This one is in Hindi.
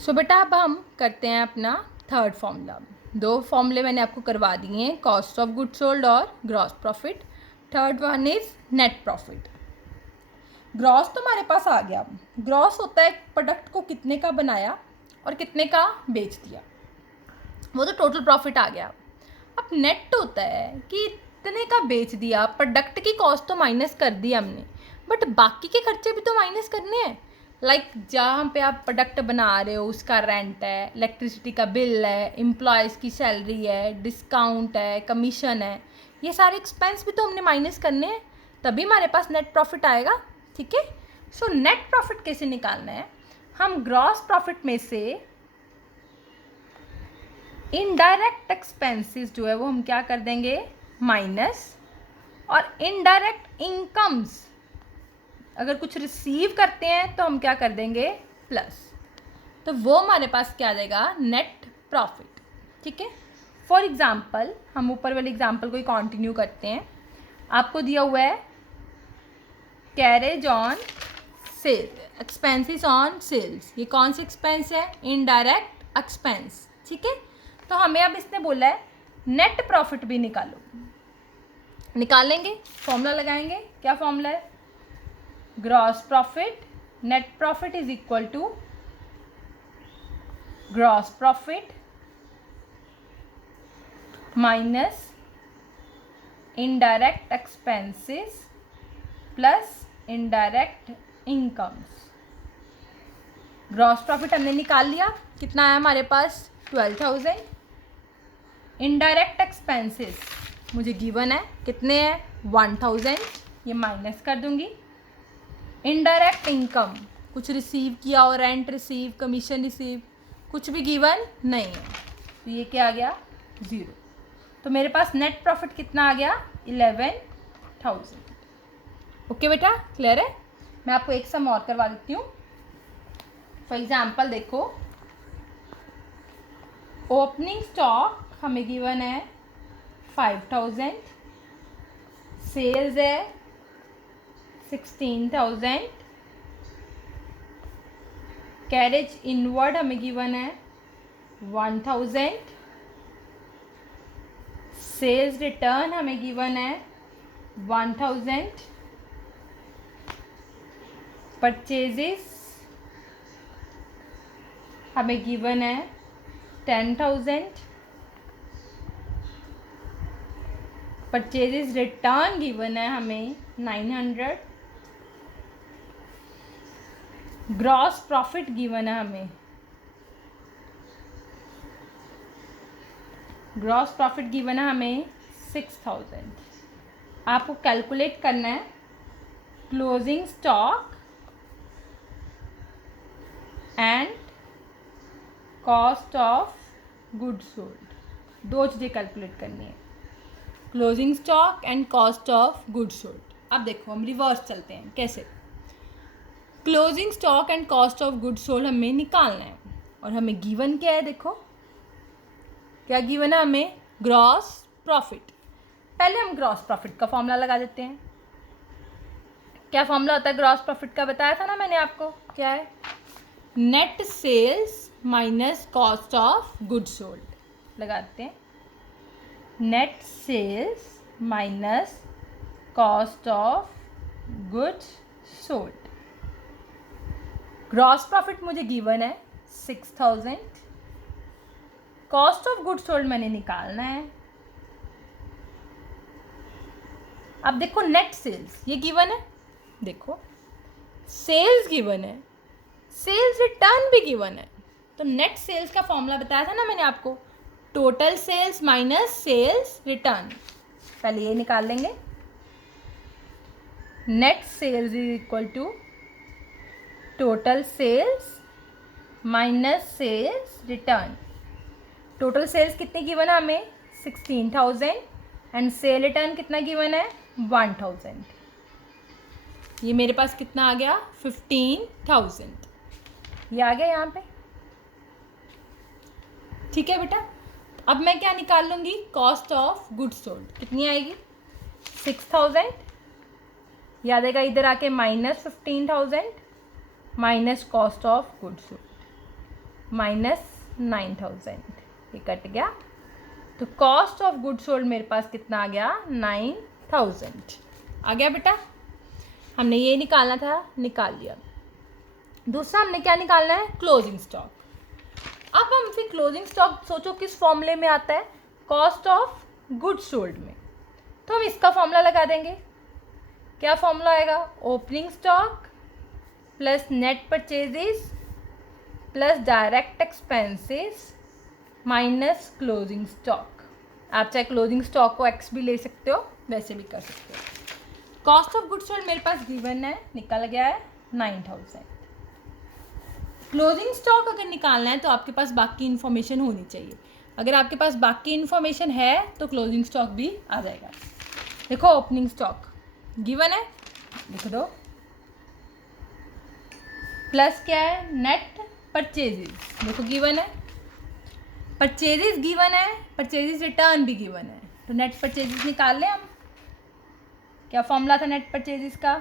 सो बेटा अब हम करते हैं अपना थर्ड फॉर्मूला। दो फॉर्मूले मैंने आपको करवा दिए हैं, कॉस्ट ऑफ गुड सोल्ड और gross profit. Third one is net profit. Gross तो हमारे पास आ गया। ग्रॉस होता है प्रोडक्ट को कितने का बनाया और कितने का बेच दिया, वो तो टोटल प्रॉफिट आ गया। अब नेट होता है कि इतने का बेच दिया, प्रोडक्ट की कॉस्ट तो माइनस कर दी हमने, बट बाकी के खर्चे भी तो माइनस करने हैं। लाइक जहाँ पे आप प्रोडक्ट बना रहे हो उसका रेंट है, इलेक्ट्रिसिटी का बिल है, एम्प्लॉयज़ की सैलरी है, डिस्काउंट है, कमीशन है, ये सारे एक्सपेंस भी तो हमने माइनस करने हैं, तभी हमारे पास नेट प्रॉफिट आएगा। ठीक है। सो नेट प्रॉफिट कैसे निकालना है, हम ग्रॉस प्रॉफिट में से इनडायरेक्ट एक्सपेंसेस जो है वो हम क्या कर देंगे, माइनस, और इनडायरेक्ट इनकम्स अगर कुछ रिसीव करते हैं तो हम क्या कर देंगे, प्लस। तो वो हमारे पास क्या आ जाएगा, नेट प्रॉफिट। ठीक है। फॉर एग्जाम्पल हम ऊपर वाले एग्जाम्पल को ही कंटिन्यू करते हैं। आपको दिया हुआ है carriage on sale, expenses on sales. ये कौन सा एक्सपेंस है, इनडायरेक्ट एक्सपेंस। ठीक है। तो हमें अब इसने बोला है नेट प्रॉफिट भी निकालो। निकालेंगे, फॉर्मूला लगाएंगे। क्या फॉर्मूला है, gross profit net profit is equal to gross profit minus indirect expenses plus indirect incomes. Gross profit हमने निकाल लिया, कितना आया हमारे पास, 12,000। इनडायरेक्ट एक्सपेंसेस मुझे गिवन है, कितने हैं, 1,000, ये माइनस कर दूंगी। इनडायरेक्ट इनकम कुछ रिसीव किया और रेंट रिसीव, कमीशन रिसीव, कुछ भी गिवन नहीं है, तो ये क्या आ गया, 0। तो मेरे पास नेट प्रॉफिट कितना आ गया, 11,000। ओके बेटा, क्लियर है। मैं आपको एक सम और करवा देती हूँ। फॉर एग्जाम्पल देखो, ओपनिंग स्टॉक हमें गिवन है 5,000, सेल्स है 16,000, कैरेज इनवर्ड हमें गिवन है 1,000, सेल्स रिटर्न हमें गिवन है 1,000, परचेजेस हमें गिवन है 10,000, परचेजेस रिटर्न गिवन है हमें 900, ग्रॉस प्रॉफिट गिवन है हमें, ग्रॉस प्रॉफिट गिवन है हमें 6,000। आपको कैलकुलेट करना है closing stock and cost of good sold. दो चीज़ें कैलकुलेट करनी है, closing stock and cost of good sold. अब देखो हम रिवर्स चलते हैं, कैसे। Closing stock and cost of good sold हमें निकालना है, और हमें गिवन क्या है, देखो क्या गिवन है हमें, ग्रॉस प्रॉफिट। पहले हम ग्रॉस प्रॉफिट का फॉर्मूला लगा देते हैं। क्या फॉर्मूला होता है ग्रॉस प्रॉफिट का, बताया था ना मैंने आपको, क्या है, net sales minus cost of good sold. लगाते हैं net sales minus cost of good sold. Gross profit मुझे गिवन है 6,000, कॉस्ट ऑफ गुड सोल्ड मैंने निकालना है। अब देखो नेट सेल्स ये गिवन है, देखो सेल्स गिवन है, सेल्स रिटर्न भी गिवन है। तो नेट सेल्स का फॉर्मूला बताया था ना मैंने आपको, total sales minus sales return. पहले ये निकाल लेंगे, net sales is equal to total sales minus sales return. Total sales कितनी गिवन है हमें, 16,000, एंड सेल रिटर्न कितना गिवन है, 1,000। ये मेरे पास कितना आ गया, 15,000। ये आ गया यहाँ पे। ठीक है बेटा। अब मैं क्या निकाल लूँगी, कॉस्ट ऑफ गुड सोल्ड कितनी आएगी, 6,000, याद आएगा इधर आके minus 15,000 minus cost of good sold. Minus 9,000, ये कट गया। तो कॉस्ट ऑफ गुड सोल्ड मेरे पास कितना आ गया, 9,000 आ गया बेटा। हमने ये निकालना था, निकाल लिया। दूसरा हमने क्या निकालना है, क्लोजिंग स्टॉक। अब हम फिर क्लोजिंग स्टॉक सोचो किस फॉर्मूले में आता है, कॉस्ट ऑफ गुड सोल्ड में। तो हम इसका फॉर्मूला लगा देंगे। क्या फॉर्मूला आएगा, opening stock plus net purchases plus direct expenses minus closing stock. आप चाहे क्लोजिंग स्टॉक को एक्स भी ले सकते हो, वैसे भी कर सकते हो। कॉस्ट ऑफ गुड सोल्ड मेरे पास गिवन है, निकल गया है 9,000। क्लोजिंग स्टॉक अगर निकालना है तो आपके पास बाकी इन्फॉर्मेशन होनी चाहिए। अगर आपके पास बाकी इन्फॉर्मेशन है तो क्लोजिंग स्टॉक भी आ जाएगा। देखो ओपनिंग स्टॉक गिवन है, लिख दो, प्लस क्या है, नेट परचेजेस, देखो गिवन है, परचेजेस गिवन है, परचेजेस रिटर्न भी गिवन है, तो नेट परचेजेस निकाल लें हम। क्या फॉर्मूला था नेट परचेजेस का,